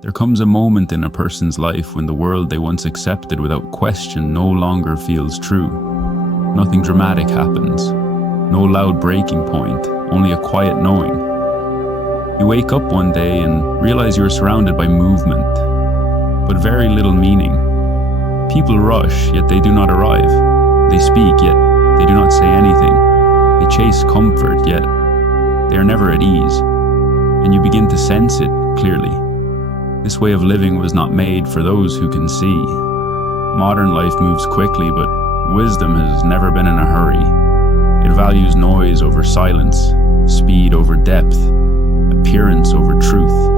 There comes a moment in a person's life when the world they once accepted without question no longer feels true. Nothing dramatic happens. No loud breaking point, only a quiet knowing. You wake up one day and realize you're surrounded by movement, but very little meaning. People rush, yet they do not arrive. They speak, yet they do not say anything. They chase comfort, yet they are never at ease. And you begin to sense it clearly. This way of living was not made for those who can see. Modern life moves quickly, but wisdom has never been in a hurry. It values noise over silence, speed over depth, appearance over truth.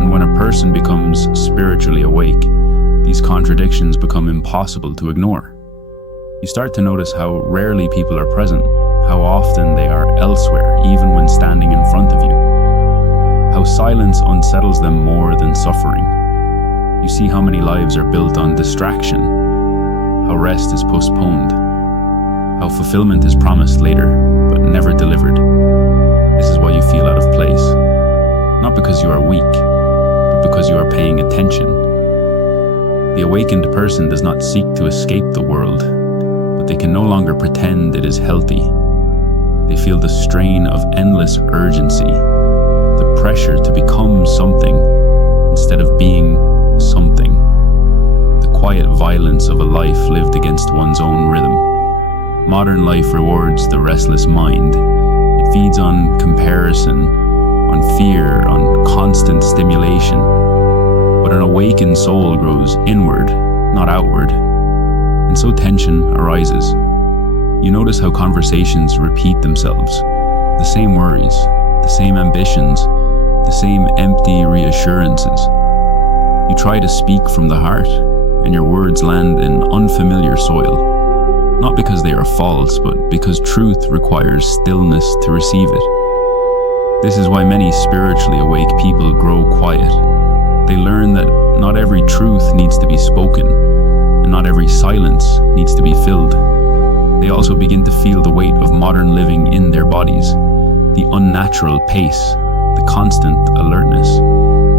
And when a person becomes spiritually awake, these contradictions become impossible to ignore. You start to notice how rarely people are present, how often they are elsewhere, even when standing in front of you. How silence unsettles them more than suffering. You see how many lives are built on distraction, how rest is postponed, how fulfillment is promised later, but never delivered. This is why you feel out of place. Not because you are weak, but because you are paying attention. The awakened person does not seek to escape the world, but they can no longer pretend it is healthy. They feel the strain of endless urgency, the pressure to become something instead of being something, the quiet violence of a life lived against one's own rhythm. Modern life rewards the restless mind. It feeds on comparison, on fear, on constant stimulation. But an awakened soul grows inward, not outward. And so tension arises. You notice how conversations repeat themselves. The same worries, the same ambitions, the same empty reassurances. You try to speak from the heart, and your words land in unfamiliar soil. Not because they are false, but because truth requires stillness to receive it. This is why many spiritually awake people grow quiet. They learn that not every truth needs to be spoken, and not every silence needs to be filled. They also begin to feel the weight of modern living in their bodies, the unnatural pace, the constant alertness,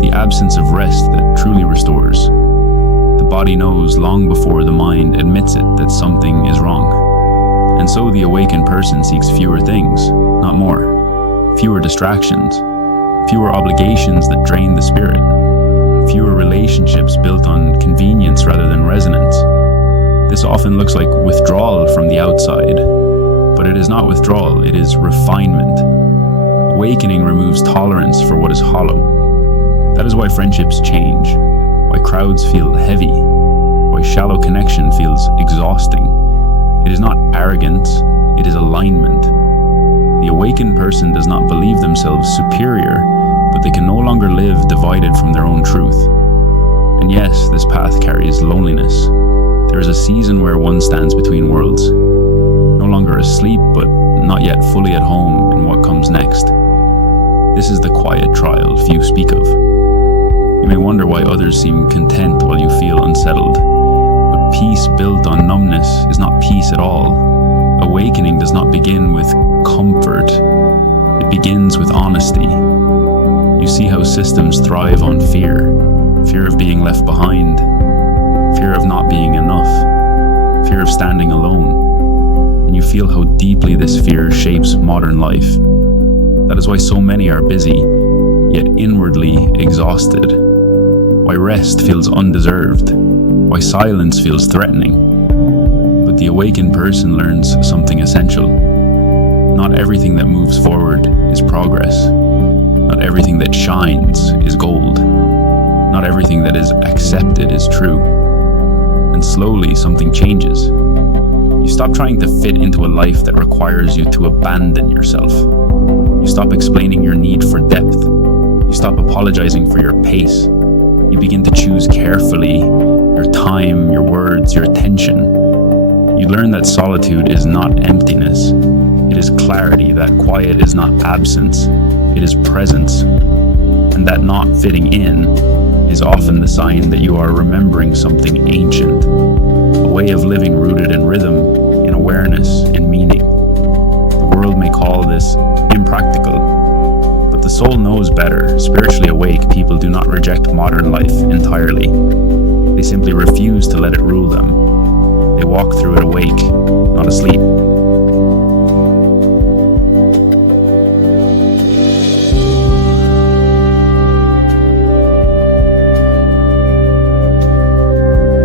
the absence of rest that truly restores. The body knows long before the mind admits it that something is wrong. And so the awakened person seeks fewer things, not more. Fewer distractions, fewer obligations that drain the spirit, fewer relationships built on convenience rather than resonance. This often looks like withdrawal from the outside, but it is not withdrawal, it is refinement. Awakening removes tolerance for what is hollow. That is why friendships change, why crowds feel heavy, why shallow connection feels exhausting. It is not arrogance, it is alignment. The awakened person does not believe themselves superior, but they can no longer live divided from their own truth. And yes, this path carries loneliness. There is a season where one stands between worlds, no longer asleep, but not yet fully at home in what comes next. This is the quiet trial few speak of. You may wonder why others seem content while you feel unsettled, but peace built on numbness is not peace at all. Awakening does not begin with comfort, it begins with honesty. You see how systems thrive on fear of being left behind, fear of not being enough, fear of standing alone, and you feel how deeply this fear shapes modern life. That is why so many are busy, yet inwardly exhausted. Why rest feels undeserved, why silence feels threatening. But the awakened person learns something essential. Not everything that moves forward is progress. Not everything that shines is gold. Not everything that is accepted is true. And slowly something changes. You stop trying to fit into a life that requires you to abandon yourself. You stop explaining your need for depth. You stop apologizing for your pace. You begin to choose carefully your time, your words, your attention. You learn that solitude is not emptiness. It is clarity, that quiet is not absence, it is presence. And that not fitting in is often the sign that you are remembering something ancient, a way of living rooted in rhythm, in awareness, in meaning. The world may call this impractical, but But the soul knows better. Spiritually awake people do not reject modern life entirely. They simply refuse to let it rule them. They walk through it awake, not asleep.